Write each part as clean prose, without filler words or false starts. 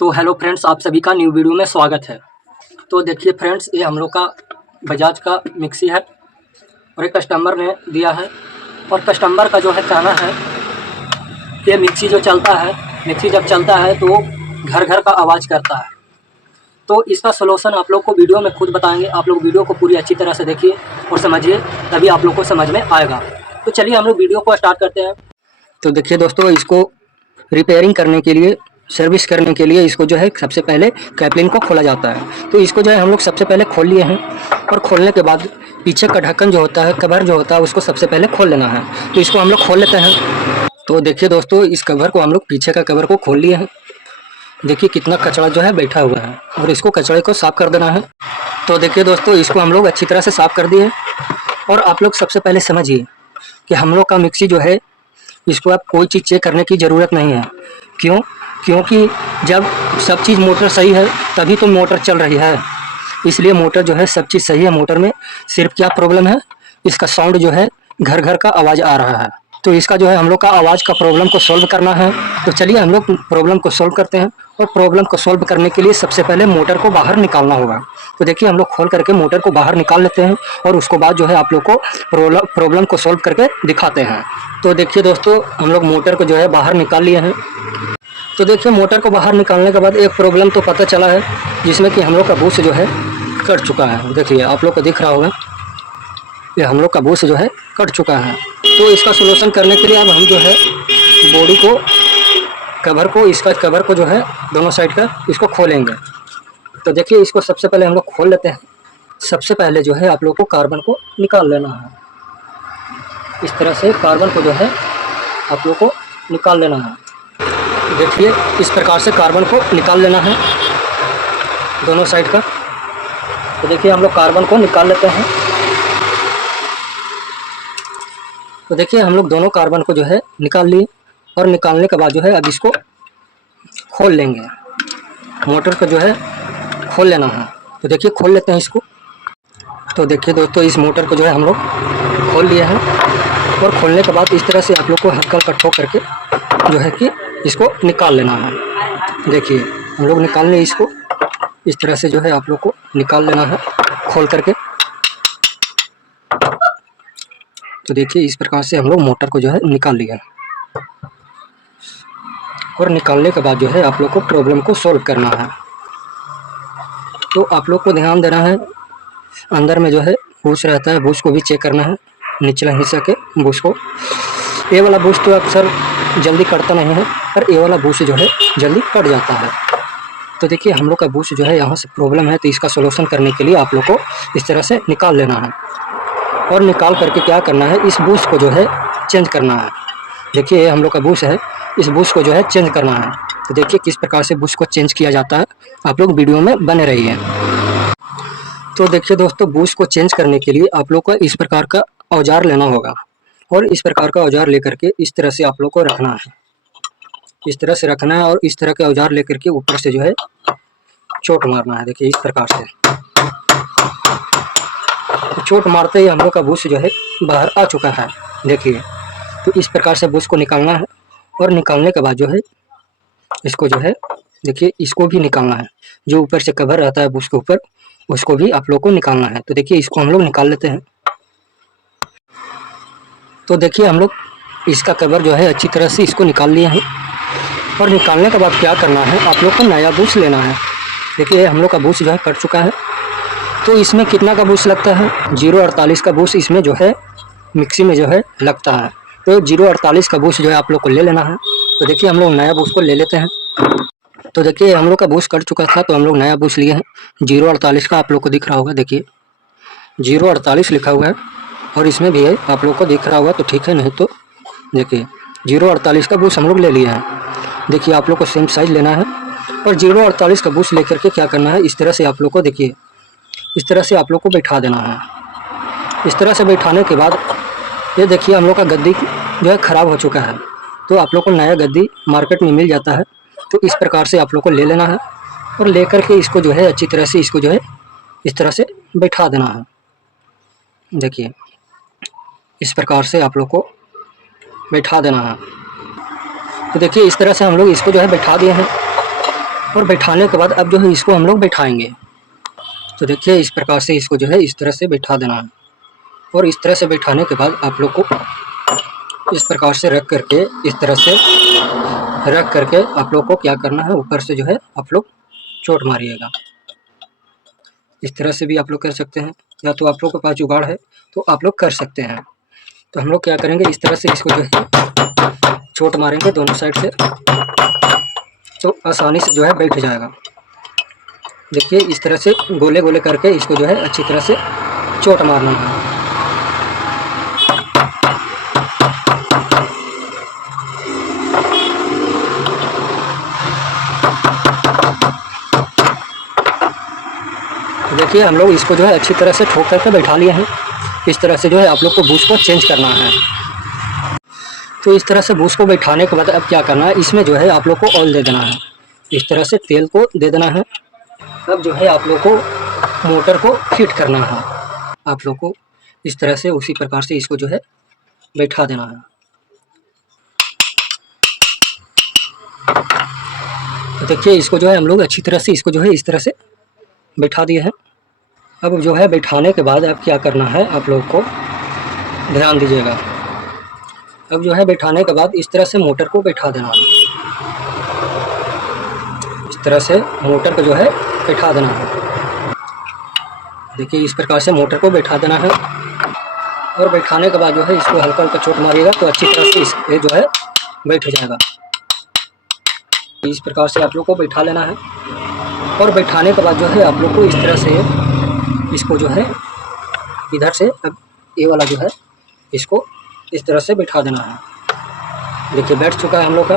तो hello friends, आप सभी का न्यू वीडियो में स्वागत है। तो देखिए फ्रेंड्स, ये हम लोग का बजाज का मिक्सी है और एक कस्टमर ने दिया है। और कस्टमर का जो है कहना है कि मिक्सी जो चलता है, मिक्सी जब चलता है तो घर घर का आवाज़ करता है। तो इसका सोल्यूशन आप लोग को वीडियो में खुद बताएंगे। आप लोग वीडियो को पूरी अच्छी तरह से देखिए और समझिए, तभी आप लोग को समझ में आएगा। तो चलिए हम लोग वीडियो को स्टार्ट करते हैं। तो देखिए दोस्तों, इसको रिपेयरिंग करने के लिए, सर्विस करने के लिए इसको जो है सबसे पहले कैपलिन को खोला जाता है। तो इसको जो है हम लोग सबसे पहले खोल लिए हैं और खोलने के बाद पीछे का ढक्कन जो होता है, कवर जो होता है, उसको सबसे पहले खोल लेना है। तो इसको हम लोग खोल लेते हैं। तो देखिए दोस्तों, इस कवर को हम लोग पीछे का कवर को खोल लिए हैं। देखिए कितना कचरा जो है बैठा हुआ है और इसको कचरे को साफ़ कर देना है। तो देखिए दोस्तों, इसको हम लोग अच्छी तरह से साफ़ कर दिए। और आप लोग सबसे पहले समझिए कि हम लोग का मिक्सी जो है, इसको आप कोई चीज़ चेक करने की ज़रूरत नहीं है। क्योंकि जब सब चीज़ मोटर सही है तभी तो मोटर चल रही है। इसलिए मोटर जो है सब चीज़ सही है। मोटर में सिर्फ क्या प्रॉब्लम है, इसका साउंड जो है घर घर का आवाज़ आ रहा है। तो इसका जो है हम लोग का आवाज़ का प्रॉब्लम को सॉल्व करना है। तो चलिए हम लोग प्रॉब्लम को सॉल्व करते हैं। और प्रॉब्लम को सॉल्व करने के लिए सबसे पहले मोटर को बाहर निकालना होगा। तो देखिए हम लोग खोल करके मोटर को बाहर निकाल लेते हैं और उसको बाद जो है आप लोग को प्रॉब्लम को सॉल्व करके दिखाते हैं। तो देखिए दोस्तों, हम लोग मोटर को जो है बाहर निकाल लिए हैं। तो देखिए मोटर को बाहर निकालने के बाद एक प्रॉब्लम तो पता चला है, जिसमें कि हम लोग का बूश जो है कट चुका है। देखिए आप लोग को दिख रहा होगा, ये हम लोग का बूश जो है कट चुका है। तो इसका सोल्यूशन करने के लिए अब हम जो है बॉडी को, कवर को, इसका कवर को जो है दोनों साइड का इसको खोलेंगे। तो देखिए इसको सबसे पहले हम लोग खोल लेते हैं। सबसे पहले जो है आप लोग को कार्बन को निकाल लेना है। इस तरह से कार्बन को जो है आप लोग को निकाल लेना है। देखिए इस प्रकार से कार्बन को निकाल लेना है दोनों साइड का। तो देखिए हम लोग कार्बन को निकाल लेते हैं। तो देखिए हम लोग दोनों कार्बन को जो है निकाल लिए और निकालने के बाद जो है अब इसको खोल लेंगे। मोटर को जो है खोल लेना है। तो देखिए खोल लेते हैं इसको। तो देखिए दोस्तों, इस मोटर को जो है हम लोग खोल लिए हैं और खोलने के बाद इस तरह से आप लोग को हल्का हल्का ठोक करके जो है कि इसको निकाल लेना है। देखिए हम लोग निकाल लें इसको। इस तरह से जो है आप लोग को निकाल लेना है खोल करके। तो देखिए इस प्रकार से हम लोग मोटर को जो है निकाल लिया। और निकालने के बाद जो है आप लोग को प्रॉब्लम को सॉल्व करना है। तो आप लोग को ध्यान देना है, अंदर में जो है बूश रहता है, बूश को भी चेक करना है, निचला हिस्सा के बूश को। ये वाला बूश तो अक्सर जल्दी कटता नहीं है, पर ये वाला बूश जो है जल्दी कट जाता है। तो देखिए हम लोग का बूश जो है यहाँ से प्रॉब्लम है। तो इसका सोल्यूशन करने के लिए आप लोग को इस तरह से निकाल लेना है। और निकाल करके क्या करना है, इस बूश को जो है चेंज करना है। देखिए हम लोग का बूश है, इस बूश को जो है चेंज करना है। तो देखिए किस प्रकार से बूश को चेंज किया जाता है, आप लोग वीडियो में बने रहिए। तो देखिए दोस्तों, बूश को चेंज करने के लिए आप लोग को इस प्रकार का औजार लेना होगा। और इस प्रकार का औजार लेकर के इस तरह से आप लोग को रखना है। इस तरह से रखना है और इस तरह के औजार लेकर के ऊपर से जो है चोट मारना है। देखिए इस प्रकार से तो चोट मारते ही हम लोग का बूश जो है बाहर आ चुका है। देखिए तो इस प्रकार से बूश को निकालना है। और निकालने के बाद जो है इसको जो है, देखिए इसको भी निकालना है। जो ऊपर से कवर रहता है बूश के ऊपर, उसको भी आप लोग को निकालना है। तो देखिए इसको हम लोग निकाल लेते हैं। तो देखिए हम लोग इसका कवर जो है अच्छी तरह से इसको निकाल लिए हैं। और निकालने के बाद क्या करना है, आप लोग को नया बूश लेना है। देखिए हम लोग का बूश जो है कट चुका है। तो इसमें कितना का बूश लगता है, 0.48 का बूश इसमें जो है मिक्सी में जो है लगता है। तो 0.48 का बूश जो है आप लोग को ले लेना है। तो देखिए हम लोग नया बूश को ले लेते हैं। तो देखिए हम लोग का बूश कट चुका था, तो हम लोग नया बूश लिए हैं 0.48 का। आप लोग को दिख रहा होगा, देखिए 0.48 लिखा हुआ है और इसमें भी है, आप लोग को दिख रहा होगा तो ठीक है, नहीं तो देखिए 0.48 का बूश हम लोग ले लिए हैं। देखिए आप लोग को सेम साइज लेना है। और 0.48 का बूश लेकर के क्या करना है, इस तरह से आप लोग को, देखिए इस तरह से आप लोग को बैठा देना है। इस तरह से बैठाने के बाद ये देखिए हम लोग का गद्दी जो है ख़राब हो चुका है। तो आप लोग को नया गद्दी मार्केट में मिल जाता है। तो इस प्रकार से आप लोग को ले लेना है और लेकर के इसको जो है अच्छी तरह से इसको जो है इस तरह से बैठा देना है। देखिए इस प्रकार से आप लोग को बैठा देना है। तो देखिए इस तरह से हम लोग इसको जो है बैठा दिए हैं। और बैठाने के बाद अब जो है इसको हम लोग बैठाएंगे। तो देखिए इस प्रकार से इसको जो है इस तरह से बैठा देना है। और इस तरह से बैठाने के बाद आप लोग को इस प्रकार से रख करके, इस तरह से रख करके आप लोग को क्या करना है, ऊपर से जो है आप लोग चोट मारिएगा। इस तरह से भी आप लोग कर सकते हैं, या तो आप लोग के पास जुगाड़ है तो आप लोग कर सकते हैं। तो हम लोग क्या करेंगे, इस तरह से इसको जो है चोट मारेंगे दोनों साइड से, तो आसानी से जो है बैठ जाएगा। देखिए इस तरह से गोले गोले करके इसको जो है अच्छी तरह से चोट मारना है। देखिए हम लोग इसको जो है अच्छी तरह से ठोक करके बैठा लिए हैं। इस तरह से जो है आप लोग को बूस्ट को चेंज करना है। तो इस तरह से बूस्ट को बैठाने के बाद अब क्या करना है, इसमें जो है आप लोग को ऑयल दे देना है। इस तरह से तेल को दे देना है। अब जो है आप लोग को मोटर को फिट करना है। आप लोग को इस तरह से उसी प्रकार से इसको जो है बैठा देना है। तो देखिए इसको जो है हम लोग अच्छी तरह से इसको जो है इस तरह से बैठा दिए हैं। अब जो है बैठाने के बाद अब क्या करना है, आप लोग को ध्यान दीजिएगा। अब जो है बैठाने के बाद इस तरह से मोटर को बैठा देना है। इस तरह से मोटर को जो है बैठा देना है। देखिए इस प्रकार से मोटर को बैठा देना है। और बैठाने के बाद जो है इसको हल्का हल्का चोट मारिएगा तो अच्छी तरह से इस जो है बैठ जाएगा। इस प्रकार से आप लोग को बैठा लेना है। और बैठाने के बाद जो है आप लोग को इस तरह से इसको जो है इधर से अब ये वाला जो है इसको इस तरह से बैठा देना है। देखिए बैठ चुका है हम लोग का।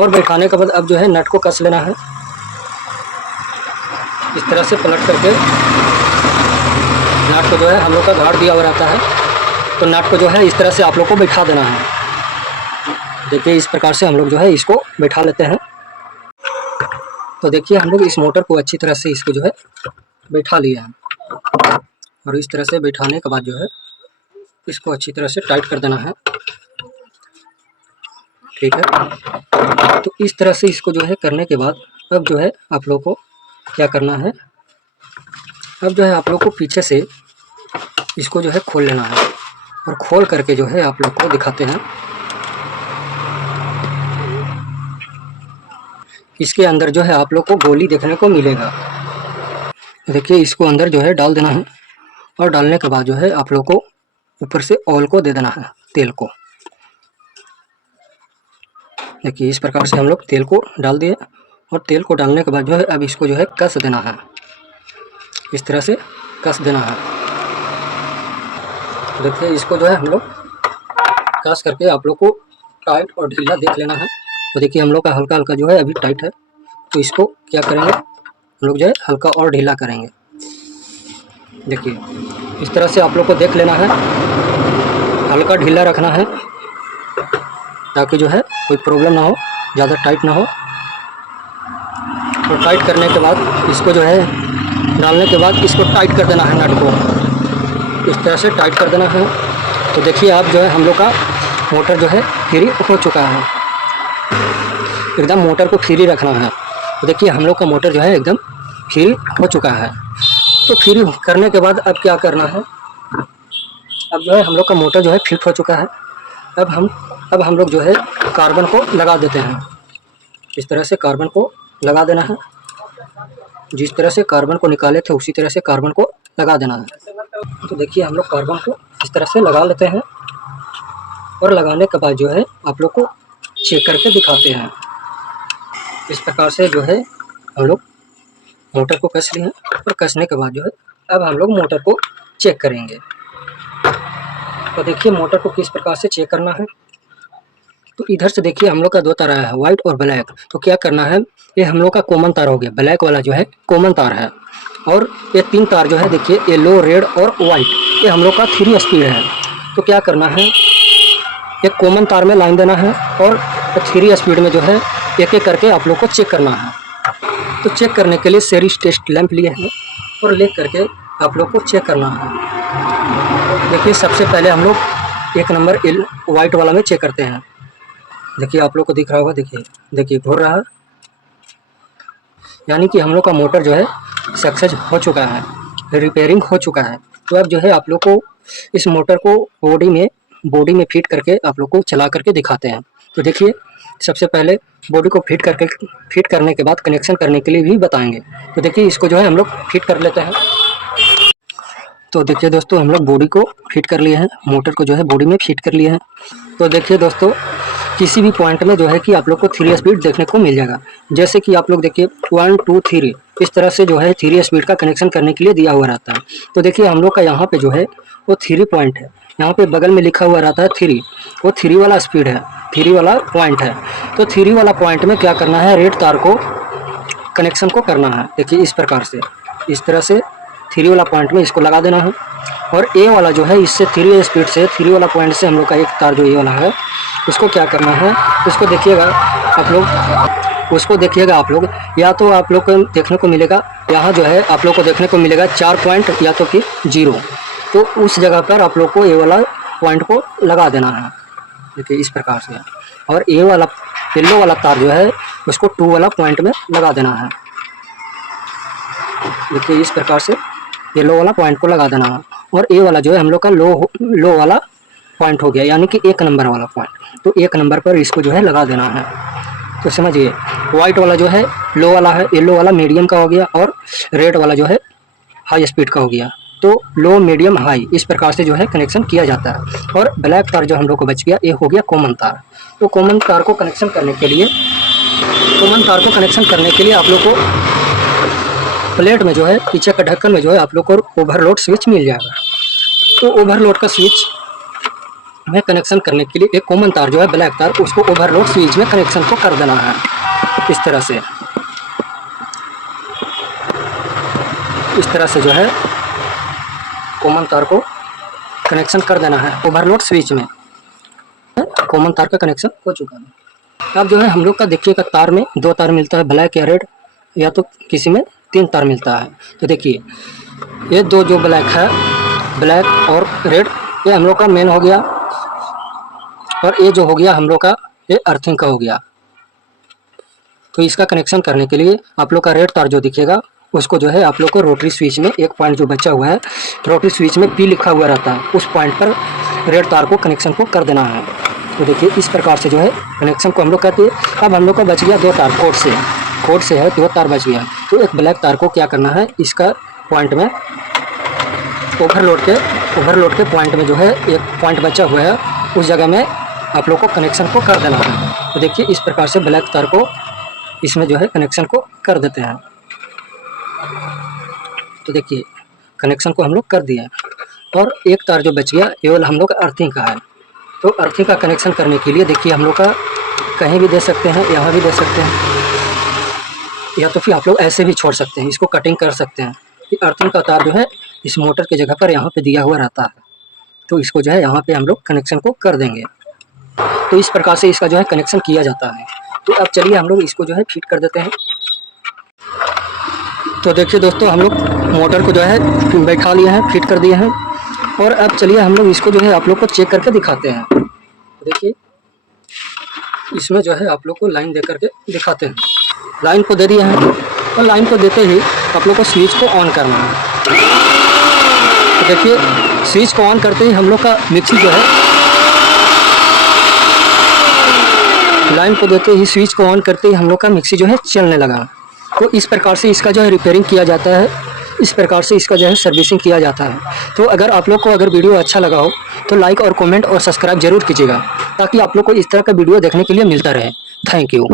और बैठाने के बाद अब जो है नट को कस लेना है। इस तरह से पलट करके नट को जो है हम लोग का गाड़ दिया हुआ रहता है, तो नट को जो है इस तरह से आप लोग को बैठा देना है। देखिए इस प्रकार से हम लोग जो है इसको बैठा लेते हैं। तो देखिए हम लोग इस मोटर को अच्छी तरह से इसको जो है बैठा लिया है। और इस तरह से बैठाने के बाद जो है इसको अच्छी तरह से टाइट कर देना है। ठीक है, तो इस तरह से इसको जो है करने के बाद अब जो है आप लोग को क्या करना है, अब जो है आप लोग को पीछे से इसको जो है खोल लेना है। और खोल करके जो है आप लोग को दिखाते हैं। इसके अंदर जो है आप लोग को गोली देखने को मिलेगा। देखिए इसको अंदर जो है डाल देना है। और डालने के बाद जो है आप लोग को ऊपर से ऑयल को दे देना है, तेल को। देखिए इस प्रकार से हम लोग तेल को डाल दिए। और तेल को डालने के बाद जो है अब इसको जो है कस देना है। इस तरह से कस देना है। देखिए इसको जो है हम लोग कस करके आप लोग को टाइट और ढीला देख लेना है। तो देखिए हम लोग का हल्का हल्का जो है अभी टाइट है, तो इसको क्या करेंगे हम लोग जो है हल्का और ढीला करेंगे। देखिए इस तरह से आप लोग को देख लेना है, हल्का ढीला रखना है ताकि जो है कोई प्रॉब्लम ना हो, ज़्यादा टाइट ना हो। और टाइट करने के बाद इसको जो है डालने के बाद इसको टाइट कर देना है, नट को इस तरह से टाइट कर देना है। तो देखिए आप जो है हम लोग का मोटर जो है फ्री हो चुका है। एकदम मोटर को फ्री रखना है। तो देखिए हम लोग का मोटर जो है एकदम फ्री हो चुका है। तो फ्री करने के बाद अब क्या करना है, अब जो है हम लोग का मोटर जो है फिट हो चुका है। अब हम लोग जो है कार्बन को लगा देते हैं। इस तरह से कार्बन को लगा देना है। जिस तरह से कार्बन को निकाले थे उसी तरह से कार्बन को लगा देना है। तो देखिए हम लोग कार्बन को इस तरह से लगा लेते हैं। और लगाने के बाद जो है आप लोग को चेक करके दिखाते हैं। इस प्रकार से जो है हम लोग मोटर को कस लिए हैं। और कसने के बाद जो है अब हम लोग मोटर को चेक करेंगे। तो देखिए मोटर को किस प्रकार से चेक करना है। तो इधर से देखिए हम लोग का दो तार है, वाइट और ब्लैक। तो क्या करना है, ये हम लोग का कॉमन तार हो गया, ब्लैक वाला जो है कॉमन तार है। और ये तीन तार जो है देखिए येलो, रेड और वाइट, ये हम लोग का 3 स्पीड है। तो क्या करना है, एक कॉमन तार में लाइन देना है और 3 स्पीड में जो है एक एक करके आप लोग को चेक करना है। तो चेक करने के लिए सीरीज टेस्ट लैंप लिए हैं और ले करके आप लोग को चेक करना है। देखिए सबसे पहले हम लोग 1 नंबर वाइट वाला में चेक करते हैं। देखिए आप लोग को दिख रहा होगा, देखिए घूर रहा है। यानी कि हम लोग का मोटर जो है सक्सेस हो चुका है, रिपेयरिंग हो चुका है। तो अब जो है आप लोग को इस मोटर को बॉडी में फिट करके आप लोग को चला करके दिखाते हैं। तो देखिए, सबसे पहले बॉडी को फिट करने के बाद कनेक्शन करने के लिए भी बताएंगे। तो देखिए, इसको जो है हम लोग फिट कर लेते हैं। तो देखिए दोस्तों, हम लोग बॉडी को फिट कर लिए हैं, मोटर को जो है बॉडी में फिट कर लिए हैं। तो देखिए दोस्तों, किसी भी पॉइंट में जो है कि आप लोग को 3 स्पीड देखने को मिल जाएगा। जैसे कि आप लोग देखिए 1 2 3 इस तरह से जो है 3 स्पीड का कनेक्शन करने के लिए दिया हुआ रहता है। तो देखिए, हम लोग का यहाँ पे जो है वो 3 पॉइंट है, यहाँ पे बगल में लिखा हुआ रहता है 3, वो 3 वाला स्पीड है, 3 वाला पॉइंट है। तो 3 वाला पॉइंट में क्या करना है, रेड तार को कनेक्शन को करना है। देखिए इस प्रकार से, इस तरह से 3 वाला पॉइंट में इसको लगा देना है। और ए वाला जो है, इससे 3 स्पीड से 3 वाला पॉइंट से हम लोग का एक तार जो ये वाला है, उसको क्या करना है, उसको देखिएगा आप लोग, या तो आप लोग को देखने को मिलेगा, यहाँ जो है आप लोग को देखने को मिलेगा 4 पॉइंट या तो फिर 0। तो उस जगह पर आप लोग को ए वाला पॉइंट को लगा देना है। देखिए इस प्रकार से। और ए वाला येलो वाला तार जो है उसको 2 वाला पॉइंट में लगा देना है। देखिए इस प्रकार से येलो वाला पॉइंट को लगा देना है। और ए वाला जो है हम लोग का लो वाला पॉइंट हो गया, यानी कि 1 नंबर वाला पॉइंट। तो 1 नंबर पर इसको जो है लगा देना है। तो समझिए, वाइट वाला जो है लो वाला है, येलो वाला मीडियम का हो गया, और रेड वाला जो है हाई स्पीड का हो गया। तो लो, मीडियम, हाई इस प्रकार से जो है कनेक्शन किया जाता है। और ब्लैक तार जो हम लोग को बच गया, ये हो गया कॉमन तार। तो कॉमन तार को कनेक्शन करने के लिए आप लोग को प्लेट में जो है, पीछे का ढक्कन में जो है आप लोग को ओवरलोड स्विच मिल जाएगा। तो ओवरलोड का स्विच में कनेक्शन करने के लिए एक कॉमन तार जो है ब्लैक तार, उसको ओवरलोड स्विच में कनेक्शन को कर देना है। इस तरह से जो है कॉमन तार को कनेक्शन कर देना है ओवरलोड स्विच में। कॉमन तार का कनेक्शन हो चुका है। अब जो है हम लोग का देखिएगा, तार में 2 तार मिलता है, ब्लैक या रेड, या तो किसी में 3 तार मिलता है। तो देखिए, ये 2 जो ब्लैक है, ब्लैक और रेड, ये हम लोग का मेन हो गया। और ये जो हो गया हम लोग का, ये अर्थिंग का हो गया। तो इसका कनेक्शन करने के लिए आप लोग का रेड तार जो दिखेगा, उसको जो है आप लोग को रोटरी स्विच में एक पॉइंट जो बचा हुआ है, रोटरी स्विच में P लिखा हुआ रहता है, उस पॉइंट पर रेड तार को कनेक्शन को कर देना है। तो देखिए इस प्रकार से जो है कनेक्शन को हम लोग करते हैं। अब हम लोग को बच गया 2 तार, कोड से है 2 तार बच गया। तो एक ब्लैक तार को क्या करना है, इसका पॉइंट में ओवरलोड के पॉइंट में जो है एक पॉइंट बचा हुआ है, उस जगह में आप लोग को कनेक्शन को कर देना है। तो देखिए इस प्रकार से ब्लैक तार को इसमें जो है कनेक्शन को कर देते हैं। तो देखिए कनेक्शन को हम लोग कर दिया। और एक तार जो बच गया, केवल हम लोग का अर्थिंग का है। तो अर्थिंग का कनेक्शन करने के लिए देखिए, हम लोग का कहीं भी दे सकते हैं, यहाँ भी दे सकते हैं, या तो फिर आप लोग ऐसे भी छोड़ सकते हैं, इसको कटिंग कर सकते हैं। कि अर्थिंग का तार जो है इस मोटर के जगह पर यहाँ पे दिया हुआ रहता है। तो इसको जो है यहाँ पे हम लोग कनेक्शन को कर देंगे। तो इस प्रकार से इसका जो है कनेक्शन किया जाता है। तो अब चलिए हम लोग इसको जो है फिट कर देते हैं। तो देखिए दोस्तों, हम लोग मोटर को जो है बैठा लिए हैं, फिट कर दिए हैं। और अब चलिए हम लोग इसको जो है आप लोग को चेक करके दिखाते हैं। देखिए इसमें जो है आप लोग को लाइन दे करके दिखाते हैं। लाइन को दे दिए हैं, और लाइन को देते ही आप लोग को स्विच को ऑन करना है। तो देखिए स्विच को ऑन करते ही हम लोग का मिक्सी जो है, लाइन को देते ही स्विच को ऑन करते ही हम लोग का मिक्सी जो है चलने लगा। तो इस प्रकार से इसका जो है रिपेयरिंग किया जाता है, इस प्रकार से इसका जो है सर्विसिंग किया जाता है। तो अगर आप लोग को अगर वीडियो अच्छा लगा हो तो लाइक और कमेंट और सब्सक्राइब जरूर कीजिएगा, ताकि आप लोग को इस तरह का वीडियो देखने के लिए मिलता रहे। Thank you.